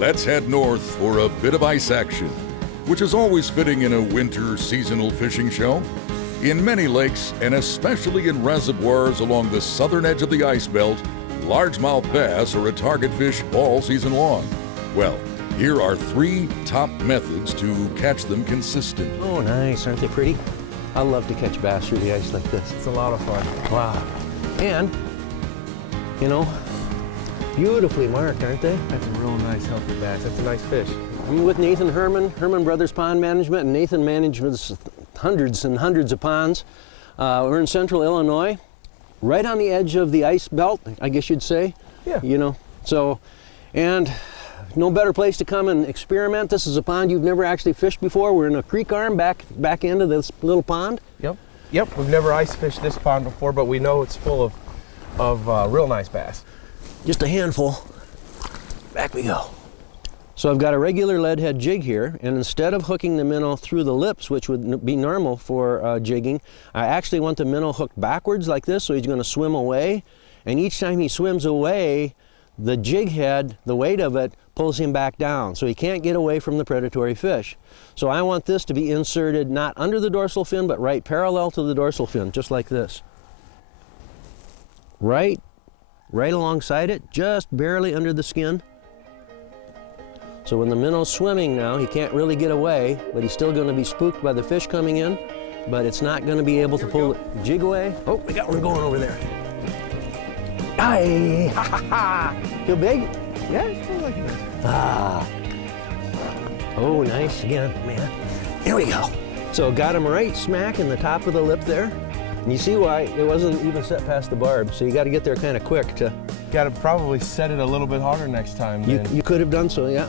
Let's head north for a bit of ice action, which is always fitting in a winter seasonal fishing show. In many lakes, and especially in reservoirs along the southern edge of the ice belt, largemouth bass are a target fish all season long. Well, here are 3 top methods to catch them consistently. Oh, nice. Aren't they pretty? I love to catch bass through the ice like this. It's a lot of fun. Wow. And, you know, beautifully marked, aren't they? That's a real nice, healthy bass. That's a nice fish. I'm with Nathan Herman, Herman Brothers Pond Management, and Nathan manages hundreds and hundreds of ponds. We're in central Illinois, right on the edge of the ice belt, I guess you'd say. Yeah. You know, so, and no better place to come and experiment. This is a pond you've never actually fished before. We're in a creek arm back end of this little pond. Yep. We've never ice fished this pond before, but we know it's full of real nice bass. Just a handful. Back we go. So I've got a regular lead head jig here, and instead of hooking the minnow through the lips, which would be normal for jigging, I actually want the minnow hooked backwards like this, so he's going to swim away. And each time he swims away, the jig head, the weight of it, pulls him back down, so he can't get away from the predatory fish. So I want this to be inserted not under the dorsal fin, but right parallel to the dorsal fin, just like this. Right alongside it, just barely under the skin. So when the minnow's swimming now, he can't really get away, but he's still going to be spooked by the fish coming in, but it's not going to be able to pull the jig away. Oh, we got one going over there. Aye! Ha ha ha! Feel big? Yeah, it feels like this. Ah. Oh, nice again, man. Here we go. So got him right smack in the top of the lip there. And you see why it wasn't even set past the barb, so you got to get there kind of quick to... Got to probably set it a little bit harder next time. You could have done so, yeah.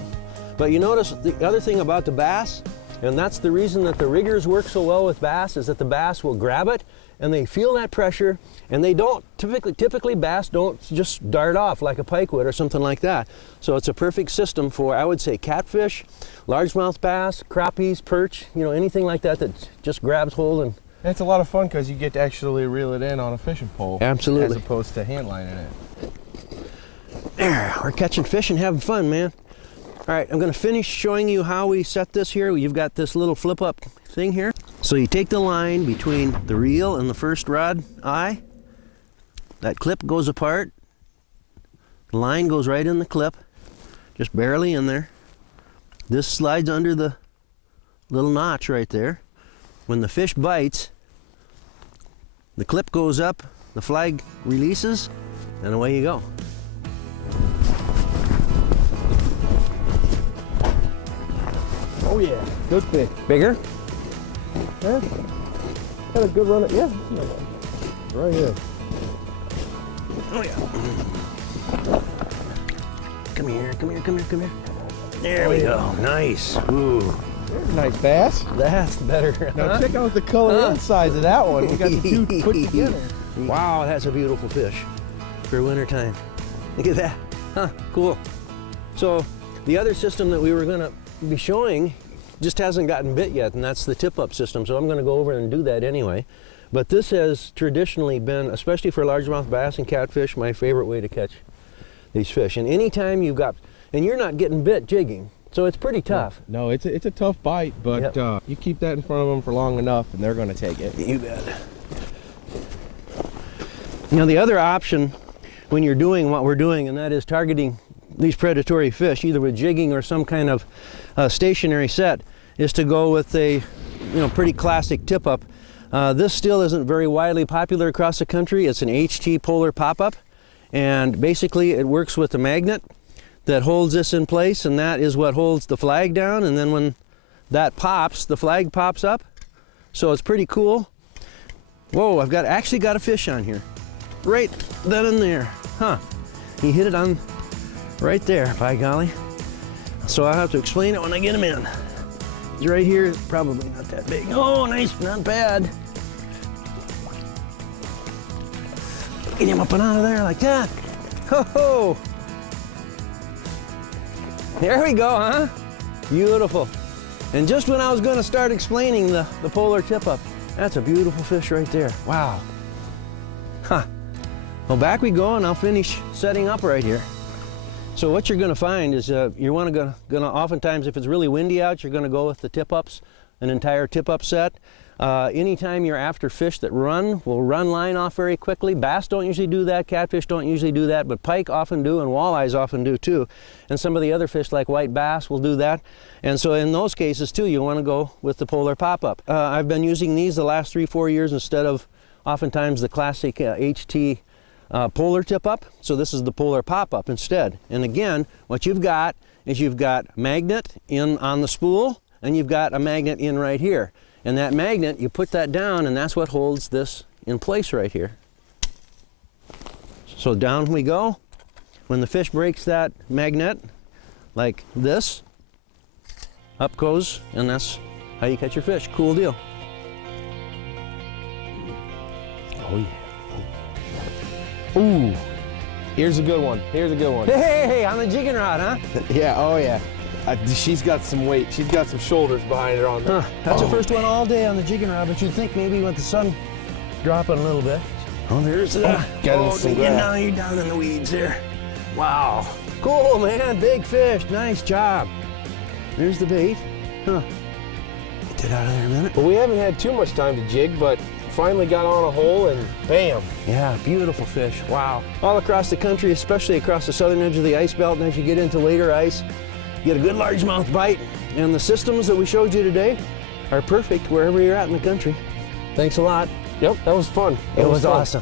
But you notice the other thing about the bass, and that's the reason that the riggers work so well with bass, is that the bass will grab it and they feel that pressure, and they don't, typically bass don't just dart off like a pike would or something like that. So it's a perfect system for, I would say, catfish, largemouth bass, crappies, perch, you know, anything like that that just grabs hold. And it's a lot of fun because you get to actually reel it in on a fishing pole. Absolutely. As opposed to hand lining it. There, we're catching fish and having fun, man. All right, I'm going to finish showing you how we set this here. You've got this little flip-up thing here. So you take the line between the reel and the first rod eye. That clip goes apart. The line goes right in the clip, just barely in there. This slides under the little notch right there. When the fish bites, the clip goes up, the flag releases, and away you go. Oh yeah, good fish. Bigger? Yeah, had a good run at, yeah, right here. Oh yeah. Come here, come here, come here, come here. There we go, nice. Ooh. There's a nice bass. That's better. Now check out the color and size of that one. We got the two put together. Wow, that's a beautiful fish for winter time. Look at that. Huh, cool. So the other system that we were going to be showing just hasn't gotten bit yet, and that's the tip-up system. So I'm going to go over and do that anyway. But this has traditionally been, especially for largemouth bass and catfish, my favorite way to catch these fish. And anytime you've got, and you're not getting bit jigging, so it's pretty tough. No, it's a tough bite, but yep. You keep that in front of them for long enough and they're going to take it. You bet. Now the other option when you're doing what we're doing, and that is targeting these predatory fish, either with jigging or some kind of stationary set, is to go with a pretty classic tip-up. This still isn't very widely popular across the country. It's an HT polar pop-up, and basically it works with a magnet that holds this in place, and that is what holds the flag down, and then when that pops, the flag pops up. So it's pretty cool. Whoa, I've actually got a fish on here. Right then and there. Huh. He hit it on right there, by golly. So I'll have to explain it when I get him in. He's right here, probably not that big. Oh, nice, not bad. Get him up and out of there like that. Ho ho! There we go, huh? Beautiful. And just when I was going to start explaining the polar tip-up, that's a beautiful fish right there. Wow. Huh. Well, back we go, and I'll finish setting up right here. So what you're going to find is you're gonna oftentimes, if it's really windy out, you're going to go with the tip-ups, an entire tip-up set. Anytime you're after fish that will run line off very quickly. Bass don't usually do that, catfish don't usually do that, but pike often do and walleyes often do too. And some of the other fish like white bass will do that. And so in those cases too, you want to go with the polar pop-up. I've been using these the last 3-4 years instead of oftentimes the classic HT polar tip-up. So this is the polar pop-up instead. And again, what you've got is you've got magnet in on the spool and you've got a magnet in right here. And that magnet, you put that down and that's what holds this in place right here. So down we go. When the fish breaks that magnet, like this, up goes, and that's how you catch your fish. Cool deal. Oh yeah. Ooh, here's a good one. Here's a good one. Hey, on the jigging rod, huh? Yeah, oh yeah. She's got some weight. She's got some shoulders behind her on that. That's the first one all day on the jigging rod, but you'd think maybe with the sun dropping a little bit. Oh, there's that. You're down in the weeds there. Wow. Cool, man. Big fish. Nice job. There's the bait. Huh. Get it out of there a minute. Well, we haven't had too much time to jig, but finally got on a hole and bam. Yeah, beautiful fish. Wow. All across the country, especially across the southern edge of the ice belt, and as you get into later ice, you get a good largemouth bite. And the systems that we showed you today are perfect wherever you're at in the country. Thanks a lot. Yep, that was fun. It was awesome.